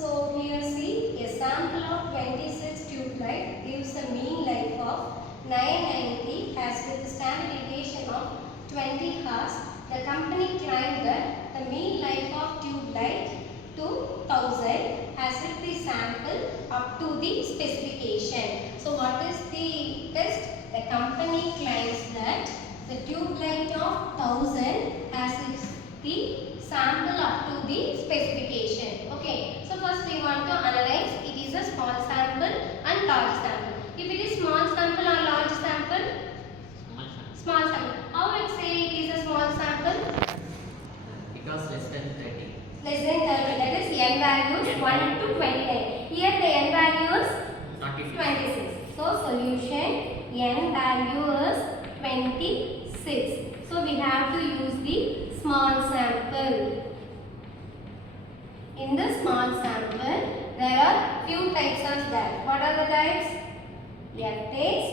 So here see, a sample of 26 tube light gives a mean life of 990 as with standard deviation of 20 hours. The company claimed that the mean life of tube light to 1000 as with the sample up to the specification. So what is the test? The company claims that the tube light of 1000 as is the sample up to the specification. Okay. So first we want to analyze it is a small sample and large sample. If it is small sample or large sample? Small sample. How it say it is a small sample? Because less than 30. Less than 30. That is n values 1 to 29. Here the n value is 26. So solution n value is 26. So we have to use the small sample. In the small sample, there are few types of that. What are the types? F-test,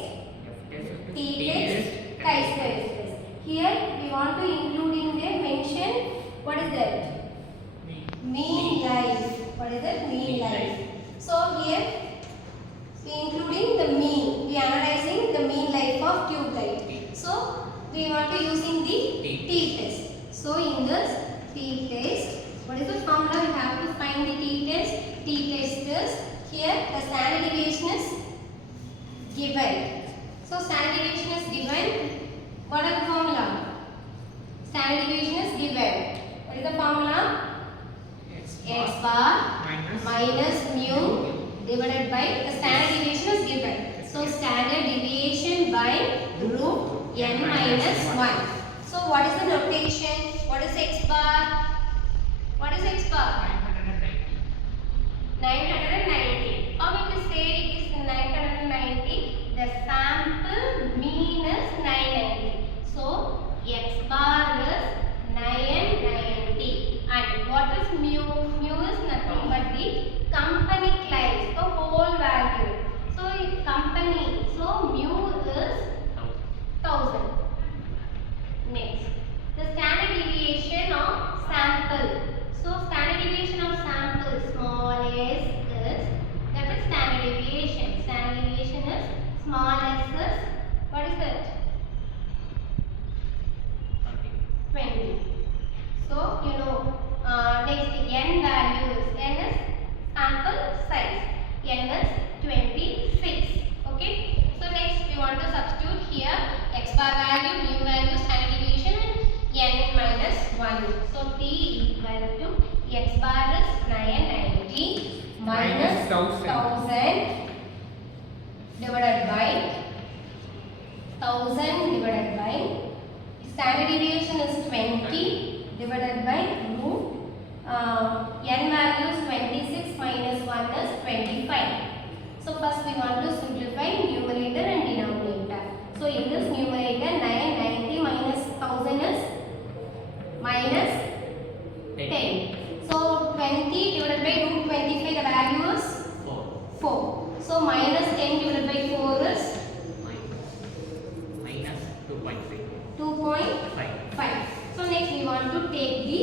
t-test, chi-square test. Here we want to include in the mention, what is that? Mean life. What is that? Mean life. So here we including the mean. We are analyzing the mean life of tube light. So we want to using the t-test. So in this t-test, what is the formula? We have to find the t-test. T-test is here the standard deviation is given. So standard deviation is given. What is the formula? Standard deviation is given. What is the formula? X bar minus mu divided by the standard deviation is given. So standard deviation by root n minus 1. So what is the notation? What is x bar? What is x bar? 990. How we can say it is 990? The sample mean is 990. So x bar is 990. And what is mu? Mu is nothing but the company claims the whole value. So if company, so mu is 1000. Next, the standard deviation of sample. So standard deviation of sample small s is, that is standard deviation. Standard deviation is small s is, what is that? 20. So you know, next n value is, n is sample size, n is 26. Okay. So next we want to substitute here x bar value, mu value, standard deviation and n minus 1. So t equal to x bar is 990 minus 1000 divided by 1000 divided by standard deviation is 20 divided by root n value is 26 minus 1 is 25. So first we want to simplify numerator and denominator. So in this numerator 990 minus 1000 is minus 10. So 20 divided by root 25, the value is 4. So minus 10 divided by 4 is minus 2.5. 2.5. So next we want to take the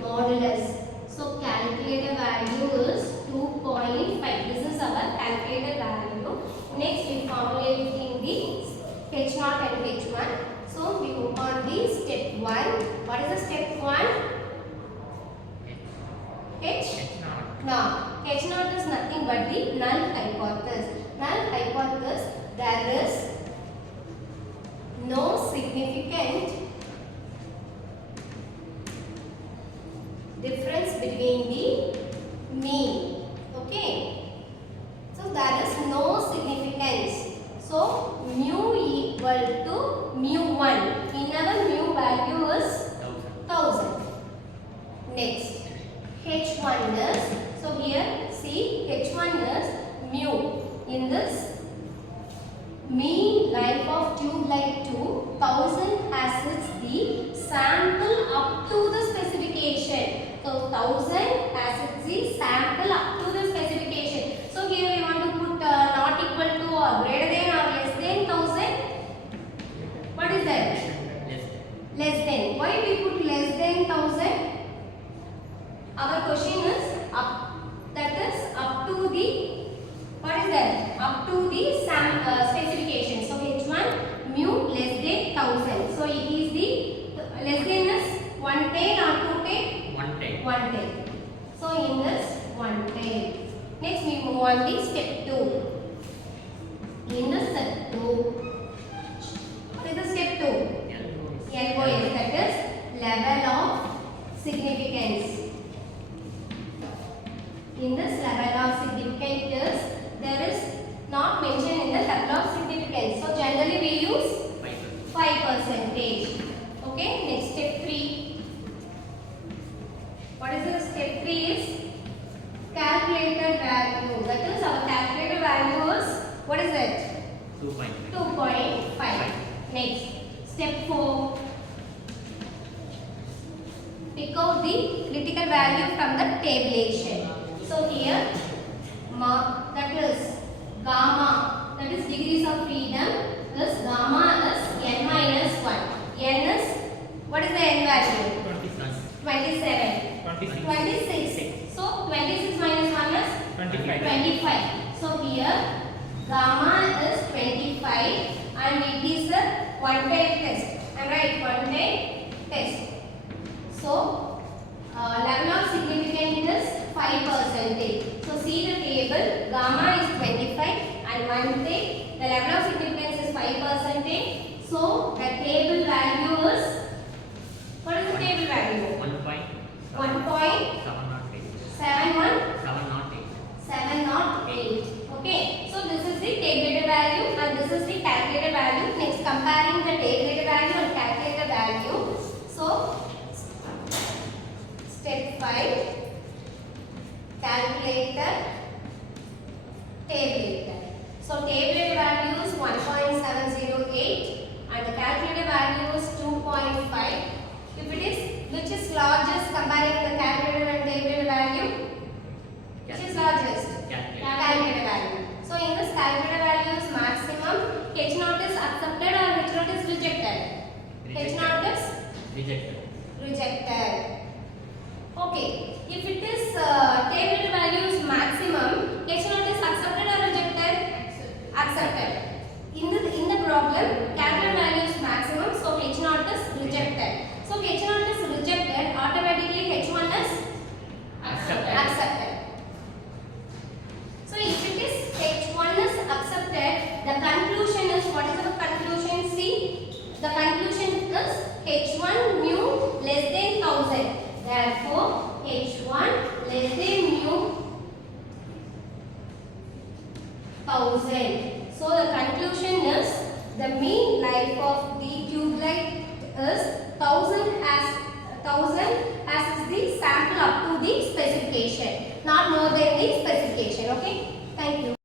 modulus. So calculated value is 2.5. This is our calculated value. Next we formulating the H0 and H1. So we move on the step 1. What is the step 1? Now H0 is nothing but the null hypothesis. Null hypothesis, there is no significant difference between the mean. Okay. So there is no significance. So mu equal to mu1. In our mu value is 1000. Next, H1 is, so here see H1 is mu. In this mean life of tube light 1000 as is the sample up to the specification. So 1000 as is the sample up to the specification. So here we want to put not equal to or greater than or less than 1000. What is that? Less than. Why we put less than 1000? Our question is up, that is to the specification. So H1 mu less than 1000. So it is the less than is 1 tail or 2 tail? 1 tail. 1 tail. So in this 1 tail. Next we move on to step 2. In the step 2, what is the step 2? LOS, that is level of significance. In this level of significance, there is not mentioned in the level of significance. So generally we use 5%. Okay, next step 3. What is the step 3 is calculated value. That is our calculated value is, what is it? 2.5. Next, step 4. Pick out the critical value from the tabulation. So here, that is gamma, that is degrees of freedom, is gamma is n minus 1. N is, what is the n value? 27. 26. So 26 minus 1 is 25. So here gamma is 25 and it is a one-time test. Am I right? One-time test. So level of significance is 5%. So see the table. Gamma is 25 and one-time. The level of significance is 5%. So the table value is, what is the table value? 1.71. 708. Okay. So this is the tabulated value and this is the calculated value. Next, comparing the tabulated value and calculated value. So step 5, calculated, tabulated. So tabulated value is 1.708 and the calculated value is 2.5. If it is, which is largest comparing the calculated and tabulated value? Which is largest? Calculated value. So in this calculated value is maximum. H0 is accepted or H0 is rejected? H0 is rejected. Okay. If it is tabulated value is maximum, H0 is accepted or rejected? Accepted. In the problem, calculated value is maximum, so H0 is rejected. So H0 is rejected, automatically H1 is accepted. So if it is H1 is accepted, the conclusion is, what is the conclusion? See, the conclusion is H1 mu less than 1000. Therefore, H1 less than mu 1000. So the conclusion is the mean life of the tube light is 1000 as is the sample up to the specification, not more than the specification. Okay, thank you.